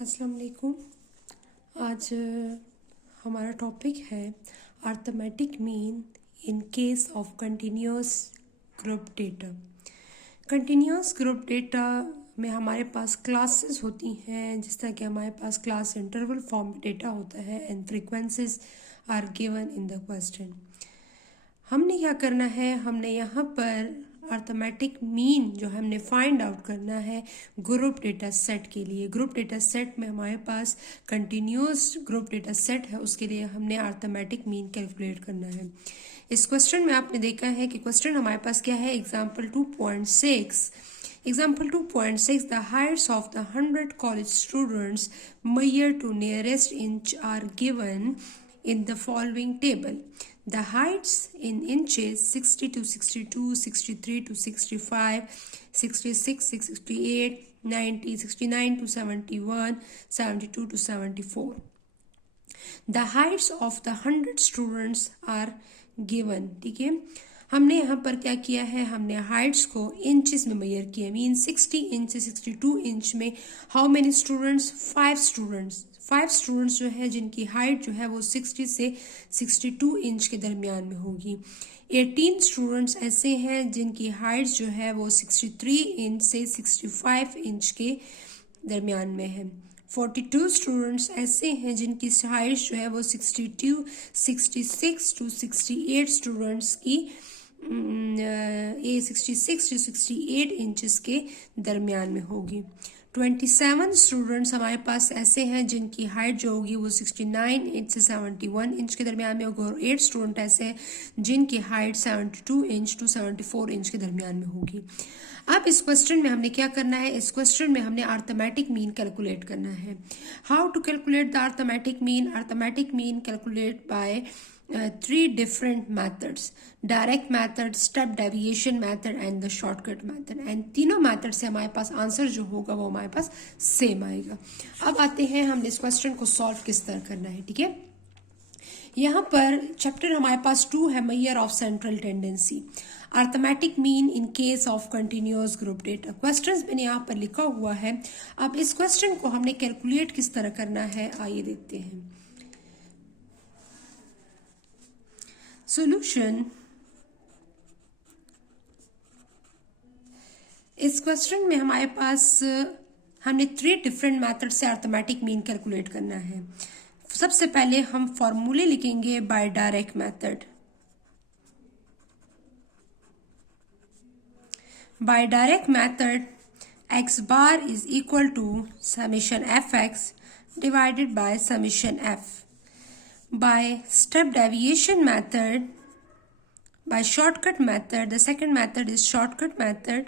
अस्सलाम वालेकुम। आज हमारा टॉपिक है arithmetic mean in case of continuous group data. Continuous group data में हमारे पास क्लासेस होती हैं, जिस तरह कि हमारे पास क्लास इंटरवल फॉर्म डेटा होता है and frequencies are given in the question. हमने क्या करना है, हमने यहाँ पर अर्थमेटिक मीन जो हमने फाइंड आउट करना है ग्रुप डेटा सेट के लिए। ग्रुप डेटा सेट में हमारे पास कंटिन्यूस ग्रुप डेटा सेट है, उसके लिए हमने अर्थमेटिक मीन कैलकुलेट करना है। इस क्वेश्चन में आपने देखा है कि क्वेश्चन हमारे पास क्या है, example 2.6। Example 2.6, the heights of the 100 college students measured to nearest inch are given in the following table. The heights in inches 60 to 62, 63 to 65, 66, 68, 90, 69 to 71, 72 to 74. The heights of the 100 students are given. ठीक है, हमने यहाँ पर क्या किया है, हमने Heights को इंचेस में मेजर किया। मीन 60 इंच से 62 इंच में हाउ मेनी स्टूडेंट्स, 5 स्टूडेंट्स जो है जिनकी हाइट जो है वो 60 से 62 इंच के दरमियान में होगी। 18 स्टूडेंट्स ऐसे हैं जिनकी हाइट्स जो है वो 63 इंच से 65 इंच के दरमियान में है। 42 स्टूडेंट्स ऐसे हैं जिनकी हाइट्स जो है वो 62, 66 टू 68 स्टूडेंट्स की 66 टू 68 इंचेस के दरमियान में होगी। 27 स्टूडेंट्स हमारे पास ऐसे हैं जिनकी हाइट जो होगी वो 69 इंच से 71 इंच के दरमियान में होगी, और 8 स्टूडेंट ऐसे हैं जिनकी हाइट 72 इंच टू 74 इंच के दरमियान में होगी। अब इस क्वेश्चन में हमने क्या करना है, इस क्वेश्चन में हमने अर्थमेटिक मीन कैलकुलेट करना है। How to calculate the arithmetic mean? Arithmetic mean calculate by 3 different methods: direct method, step deviation method and the shortcut method। And तीनों मेथड से हमारे पास आंसर जो होगा वो हमारे पास सेम आएगा। अब आते हैं हमने इस क्वेश्चन को सॉल्व किस तरह करना है। ठीक है, यहाँ पर चैप्टर हमारे पास 2 है, measure of central tendency, arithmetic mean in case of continuous group data. Questions मैंने यहाँ पर लिखा हुआ है। अब इस क्वेश्चन को हमने कैलकुलेट किस तरह करना है, आइए देखते हैं। सॉल्यूशन, इस क्वेश्चन में हमारे पास हमने 3 डिफरेंट मेथड से अर्थमेटिक मीन कैलकुलेट करना है। सबसे पहले हम फॉर्मूले लिखेंगे by direct method. By direct method x bar is equal to summation fx divided by summation f. By step deviation method, by shortcut method, the second method is shortcut method,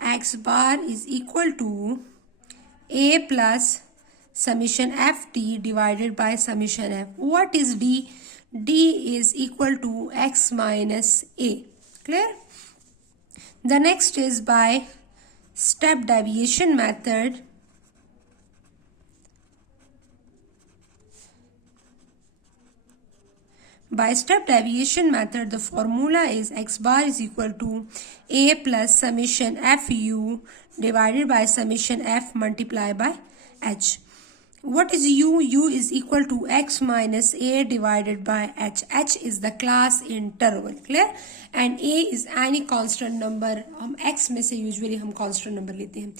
x bar is equal to a plus summation ft divided by summation f. What is d? D is equal to x minus a. Clear? The next is by step deviation method. By step deviation method, the formula is x bar is equal to a plus summation fu divided by summation f multiplied by h. What is u? U is equal to x minus a divided by h. H is the class interval. Clear? And a is any constant number. हम x में से usually हम constant number लेते हैं।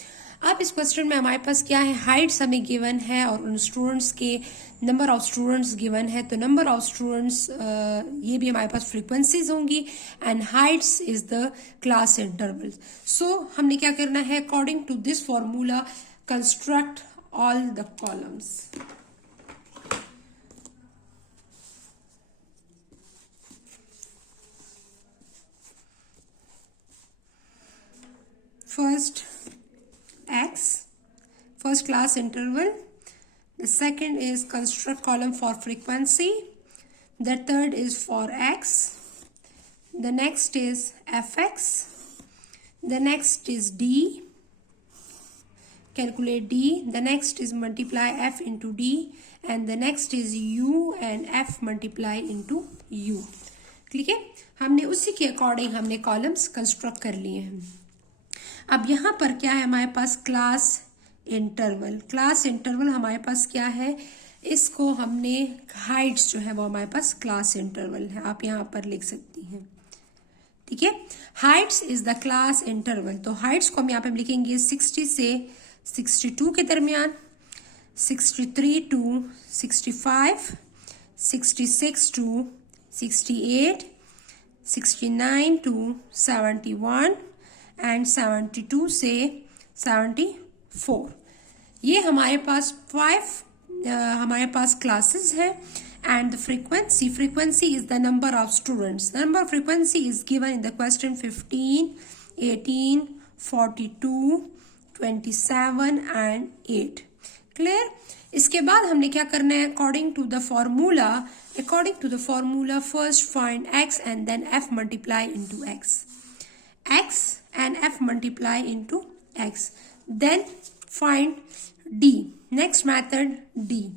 अब इस question में हमारे पास क्या है, हाइट्स हमें गिवन है और उन स्टूडेंट्स के नंबर ऑफ स्टूडेंट्स गिवन है। तो नंबर ऑफ स्टूडेंट्स ये भी हमारे पास फ्रीक्वेंसीज होंगी and heights is the class interval. So हमने क्या करना है, according to this formula construct all the columns. First x, first class interval. The second is construct column for frequency. The third is for x. The next is fx. The next is d. Calculate d. The next is multiply f into d, and the next is u and f multiply into u. ठीक है, हमने उसी के according हमने columns construct कर लिए हैं। अब यहाँ पर क्या है हमारे पास, क्लास इंटरवल। क्लास इंटरवल हमारे पास क्या है, इसको हमने हाइट्स जो है वो हमारे पास क्लास इंटरवल है, आप यहाँ पर लिख सकती हैं। ठीक है, Heights is the class interval. तो हाइट्स को हम यहाँ पे लिखेंगे 60 से 62 के दरमियान, 63 टू 65, 66 टू 68, 69 टू 71 एंड 72 से 74। ये हमारे पास हमारे पास क्लासेस है। And the frequency is the number of students. The number of frequency is given in the question 15, 18, 42, 27 and 8. Clear? इसके बाद हमने क्या करना है, according to the formula first find x and then f multiply into x. X and f multiply into x. Then find d. Next method, d.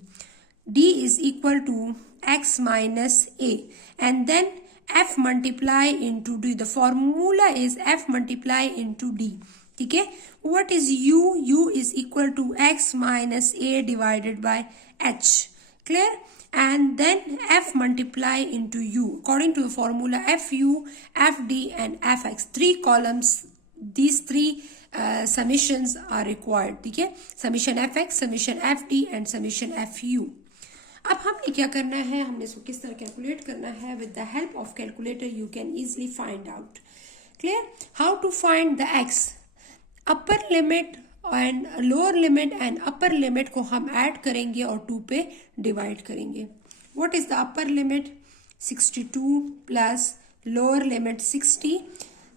D is equal to x minus a, and then f multiply into d. The formula is f multiply into d. ठीक है, what is u? U is equal to x minus a divided by h. Clear? And then f multiply into u. According to the formula, fu, fd and fx. 3 columns. These 3 summations are required. ठीक है, summation fx, summation fd and summation fu. अब हमने क्या करना है, हमने इसको किस तरह कैलकुलेट करना है, with the help of calculator you can easily find out. Clear? How to find the X. Upper limit and lower limit and upper limit को हम ऐड करेंगे और 2 पे डिवाइड करेंगे। What is the upper limit? 62 plus lower limit 60,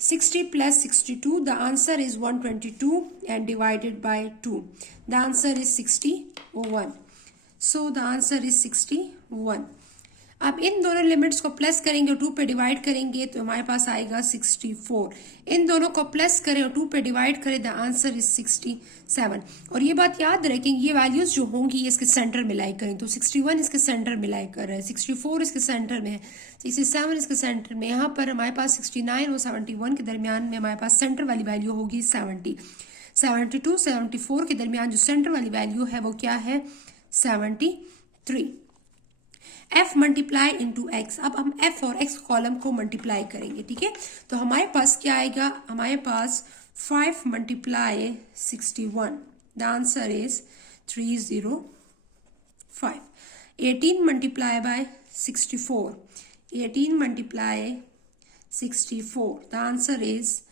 60 plus 62, the answer is 122 and divided by 2. The answer is 61. So the answer is 61. अब इन दोनों limits को plus करेंगे और 2 पे डिवाइड करेंगे तो हमारे पास आएगा 64। इन दोनों को प्लस करें और 2 पे डिवाइड करें, द आंसर इज 67। और ये बात याद रखें, ये वैल्यूज जो होंगी इसके सेंटर में लाई करें, तो 61 इसके सेंटर में लाई कर रहे हैं, 64 इसके सेंटर में है, 67 इसके सेंटर में। यहाँ पर हमारे पास 69 और 71 के दरमियान में हमारे पास सेंटर वाली वैल्यू होगी 70। 72 74 के दरमियान जो सेंटर वाली वैल्यू है वो क्या है, 73। f multiply into x. अब हम f और x कॉलम को मल्टीप्लाई करेंगे। ठीक है, तो हमारे पास क्या आएगा, हमारे पास 5 multiply 61, the answer is 305। 18 multiply by 64, 18 multiply 64, the answer is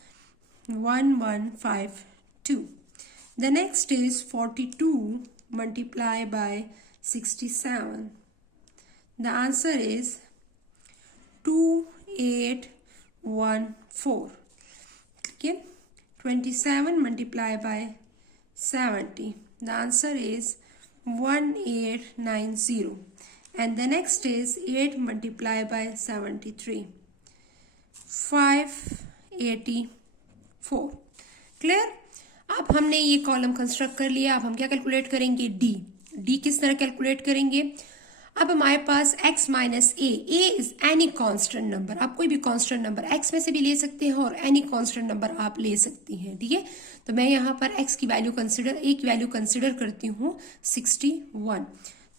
1152। The next is 42 multiply by 67. The answer is 2814. Okay, 27 multiply by 70. The answer is 1890. And the next is 8 multiply by 73. 584. Clear? अब हमने ये column construct कर लिया। अब हम क्या calculate करेंगे, D. D किस तरह कैलकुलेट करेंगे, अब हमारे पास x minus A is any constant number. आप कोई भी कांस्टेंट नंबर x में से भी ले सकते हैं और एनी कांस्टेंट नंबर आप ले सकती हैं। ठीक है, तो मैं यहाँ पर x की वैल्यू कंसिडर करती हूँ 61।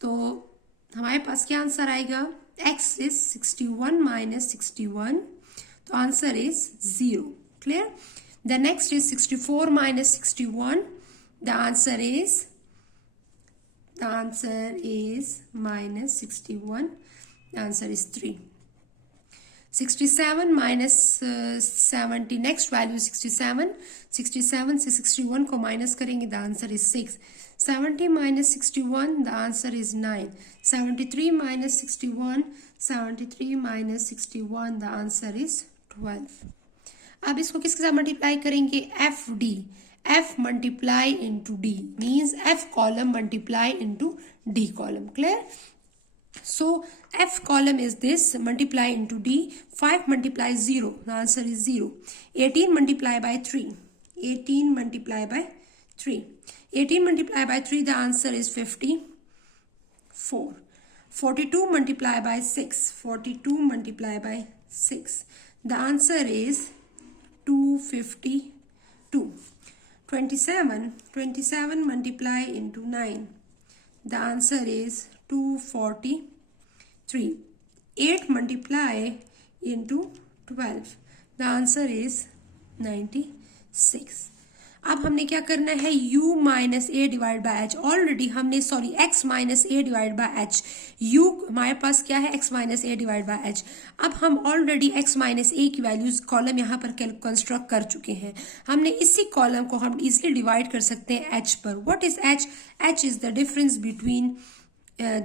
तो हमारे पास क्या आंसर आएगा, x इज 61 माइनस 61, तो answer is 0। Clear? The next is 64 minus 61. The answer is minus 61. The answer is 3. 67 minus 70. Next value 67. 67 से 61 को minus करेंगे. The answer is 6. 70 minus 61. The answer is 9. 73 minus 61. 73 minus 61. The answer is 12. अब इसको किसके साथ multiply करेंगे, F D. F multiply into D means F column multiply into D column. Clear? So F column is this, multiply into D. 5 multiply 0, the answer is 0। 18 multiply by 3, 18 multiply by 3, 18 multiply by 3, the answer is 54। 42 multiply by 6, 42 multiply by 6, the answer is 252. 27 multiply into 9. The answer is 243. 8 multiply into 12. The answer is 96. अब हमने क्या करना है, u minus A divide by H. Already हमने x minus A divide by H. u हमारे पास क्या है, x minus A divide by H. अब हम ऑलरेडी x माइनस ए की वैल्यूज कॉलम यहाँ पर कंस्ट्रक्ट कर चुके हैं. हमने इसी कॉलम को हम इजिली डिवाइड कर सकते हैं h पर. What is h? h is the difference between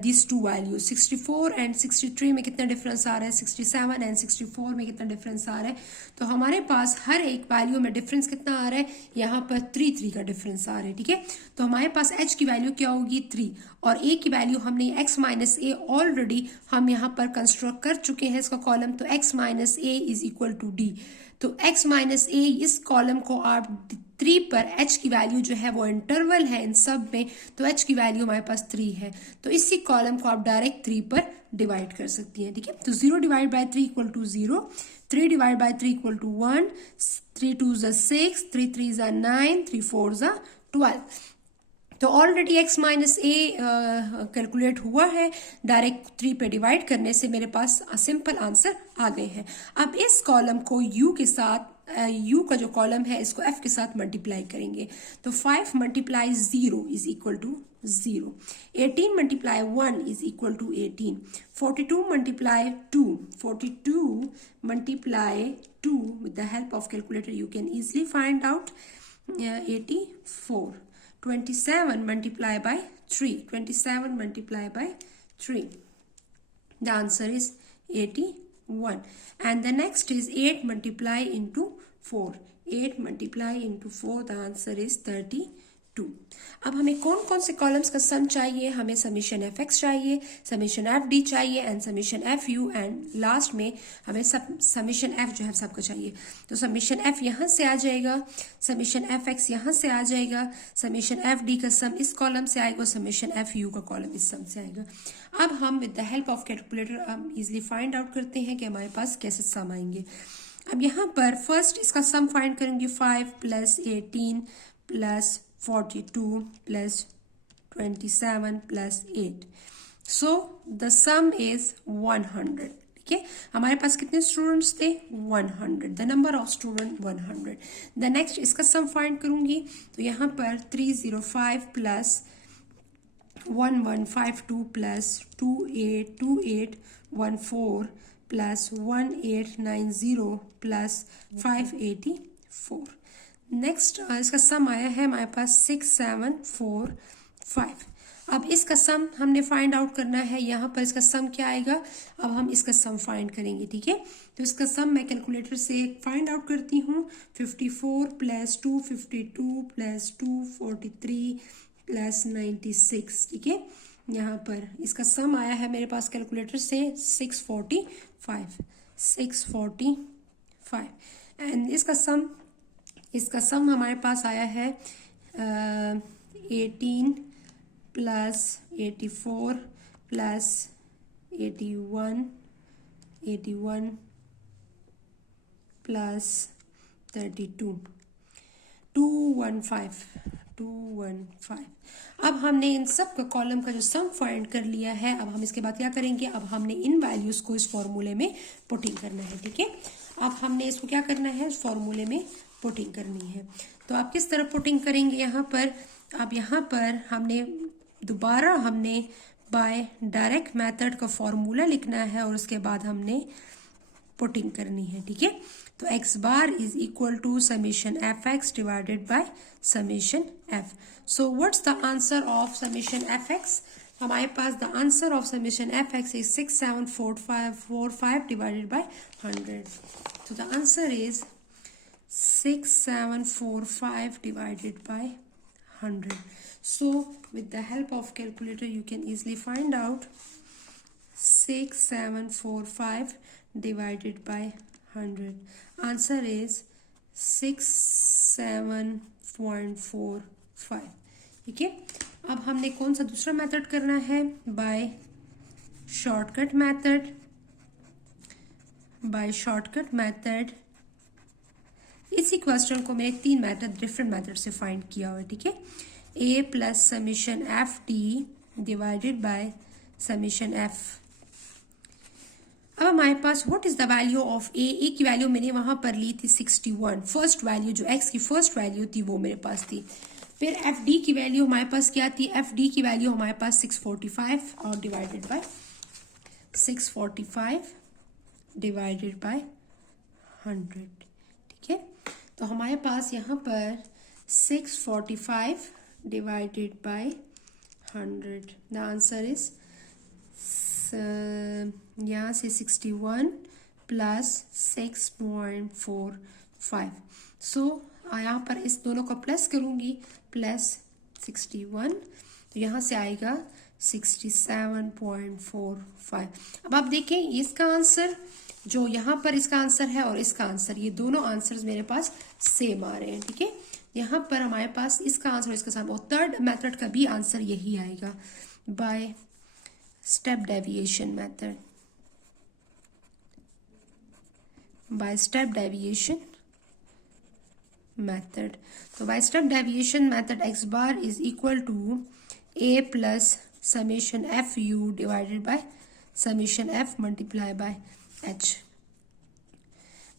these two values. 64 and 63 में कितना डिफरेंस आ रहा है, 67 and 64 में कितना डिफरेंस आ रहा है. तो हमारे पास हर एक वैल्यू में डिफरेंस कितना आ रहा है, यहाँ पर 3 का डिफरेंस आ रहा है. ठीक है, तो हमारे पास h की वैल्यू क्या होगी, 3, और a की वैल्यू हमने x माइनस ए ऑलरेडी हम यहाँ पर कंस्ट्रक्ट कर चुके हैं इसका कॉलम. तो x minus A is equal to D. तो x माइनस ए इस कॉलम को आप 3 पर h की वैल्यू जो है वो इंटरवल है इन सब में, तो h की वैल्यू हमारे पास 3 है. तो इसी कॉलम को आप डायरेक्ट 3 पर डिवाइड कर सकती हैं. ठीक है, तो 0 divide by 3 equal to 0, 3 divide by 3 equal to 1, 3 2 6, 3 3 9, 3 4 12. तो ऑलरेडी x माइनस ए कैलकुलेट हुआ है. डायरेक्ट 3 पे डिवाइड करने से मेरे पास सिंपल आंसर आ गए हैं. अब इस कॉलम को u के साथ, u का जो कॉलम है इसको f के साथ मल्टीप्लाई करेंगे. तो 5 multiply 0 is equal to 0. 18 multiply 1 is equal to 18. 42 multiply 2, 42 multiply 2 with the help of calculator you can easily find out 84. 27 multiply by 3. 27 multiply by 3. The answer is 81. And the next is 8 multiply into 4. 8 multiply into 4. The answer is 32. अब हमें कौन कौन से columns का सम चाहिए, हमें summation F x चाहिए, summation f D चाहिए and summation F you, and last में हमें समीशन एफ जो है सबका चाहिए. तो समीशन एफ यहाँ से आ जाएगा, समीशन एफ एक्स यहाँ से आ जाएगा, समीशन एफ डी का सम इस कॉलम से आएगा, समीशन एफ यू का कॉलम इस सम से आएगा. अब हम with the help of calculator हम इजिली फाइंड आउट करते हैं कि हमारे पास कैसे सम आएंगे. अब यहाँ पर फर्स्ट इसका सम फाइंड करेंगे. 5 plus 18 plus 42 plus 27 plus 8. So the sum is 100. ठीक है, हमारे पास कितने स्टूडेंट्स थे, 100. The number of student 100. The next इसका सम फाइंड करूंगी. तो यहाँ पर 305 plus 1152 plus 2814 plus 1890 plus 584. Next इसका सम आया है हमारे पास 6745. अब इसका सम हमने फाइंड आउट करना है. यहाँ पर इसका सम क्या आएगा, अब हम इसका सम फाइंड करेंगे. ठीक है, तो इसका सम मैं कैलकुलेटर से फाइंड आउट करती हूँ. 54 प्लस 252 प्लस 243 प्लस 96. ठीक है, यहाँ पर इसका सम आया है मेरे पास कैलकुलेटर से 645. एंड इसका सम हमारे पास आया है 18 प्लस 84 प्लस 81 प्लस 32 215. अब हमने इन सब का कॉलम का जो सम फाइंड कर लिया है. अब हम इसके बाद क्या करेंगे, अब हमने इन वैल्यूज को इस फॉर्मूले में पुटिंग करना है. ठीक है, अब हमने इसको क्या करना है, इस फॉर्मूले में पुटिंग करनी है. तो आप किस तरह पुटिंग करेंगे, यहाँ पर अब यहाँ पर हमने दोबारा बाय डायरेक्ट मेथड का फॉर्मूला लिखना है और उसके बाद हमने पुटिंग करनी है. ठीक है, तो x bar is equal to summation f x divided by summation f. So what's the answer of summation f x, हमारे पास the answer of summation f x is 67445 divided by 100. तो the answer is 6745 divided by 100. So with the help of calculator you can easily find out 6745 divided by 100. Answer is 67.45. ठीक है, अब हमने कौन सा दूसरा मेथड करना है, बाय शॉर्टकट मेथड इसी क्वेश्चन को मैंने 3 मेथड डिफरेंट मेथड से फाइंड किया हुआ है, ठीक है। A plus summation f d divided by summation f. अब हमारे पास what is the value of A की वैल्यू मैंने वहां पर ली थी 61, फर्स्ट वैल्यू जो एक्स की फर्स्ट वैल्यू थी वो मेरे पास थी। फिर एफ डी की वैल्यू हमारे पास क्या थी, एफ डी की वैल्यू हमारे पास 645 और डिवाइडेड बाय 645 डिवाइडेड बाय 100, ठीक है। तो हमारे पास यहाँ पर 645 divided by 100, the answer is यहाँ से 61 प्लस 6.45। सो यहाँ पर इस दोनों को प्लस करूंगी, प्लस 61, तो यहाँ से आएगा 67.45। अब आप देखें इसका आंसर जो यहाँ पर इसका आंसर है और इसका आंसर, ये दोनों आंसर्स मेरे पास सेम आ रहे हैं, ठीक है। यहाँ पर हमारे पास इसका आंसर और इसका सेम, और थर्ड मेथड का भी आंसर यही आएगा by step deviation method, by step deviation method. तो by step deviation method x bar is equal to A plus summation f u divided by summation f multiply by h.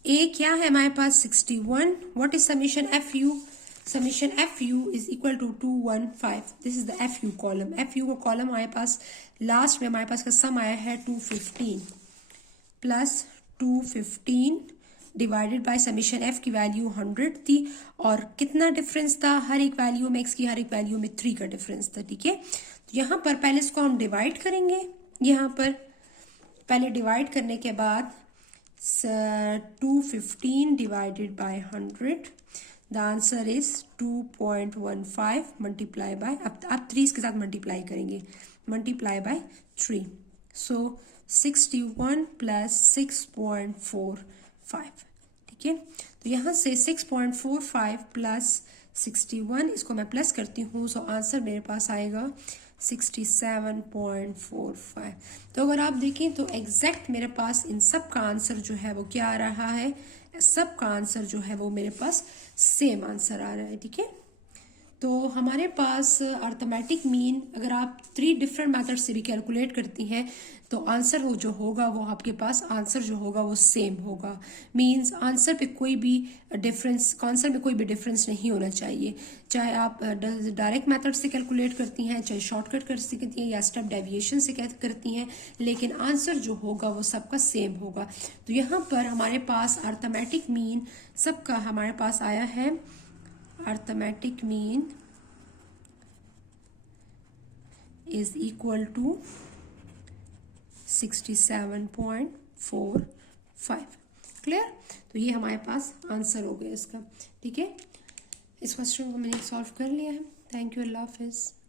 A क्या है हमारे पास 61, what is summation f u, summation f u is equal to 215, this is the f u column. F u का column हमारे पास last में हमारे पास का सम आया है 215 plus 215 divided by summation F की वैल्यू 100 थी, और कितना डिफरेंस था हर एक वैल्यू में, एक्स की हर एक वैल्यू में 3 का डिफरेंस था, ठीक है। तो यहाँ पर पहले इसको हम डिवाइड करेंगे, यहाँ पर पहले डिवाइड करने के बाद 215 divided by 100, the answer is 2.15 multiply by, अब 3 इसके साथ मल्टीप्लाई करेंगे, मल्टीप्लाई बाय 3, सो 61 प्लस 6.45, ठीक है। तो यहाँ से 6.45 प्लस 61, इसको मैं प्लस करती हूँ, सो आंसर मेरे पास आएगा 67.45। तो अगर आप देखें तो एग्जैक्ट मेरे पास इन सब का आंसर जो है वो क्या आ रहा है, सब का आंसर जो है वो मेरे पास सेम आंसर आ रहा है, ठीक है। तो हमारे पास अर्थमेटिक मीन अगर आप 3 डिफरेंट मेथड से भी कैलकुलेट करती हैं तो आंसर हो जो होगा वो आपके पास आंसर जो होगा वो सेम होगा। मींस आंसर पे कोई भी डिफरेंस, आंसर में कोई भी डिफरेंस नहीं होना चाहिए, चाहे आप डायरेक्ट मेथड से कैलकुलेट करती हैं, चाहे शॉर्टकट कर सकती हैं या स्टेप डेविएशन से करती हैं, लेकिन आंसर जो होगा वो सबका सेम होगा। तो यहाँ पर हमारे पास अर्थमेटिक मीन सबका हमारे पास आया है, arithmetic mean is equal to 67.45, clear. तो ये हमारे पास आंसर हो गया इसका, ठीक है। इस क्वेश्चन को मैंने सॉल्व कर लिया है। थैंक यू, अल्लाह हाफिज़।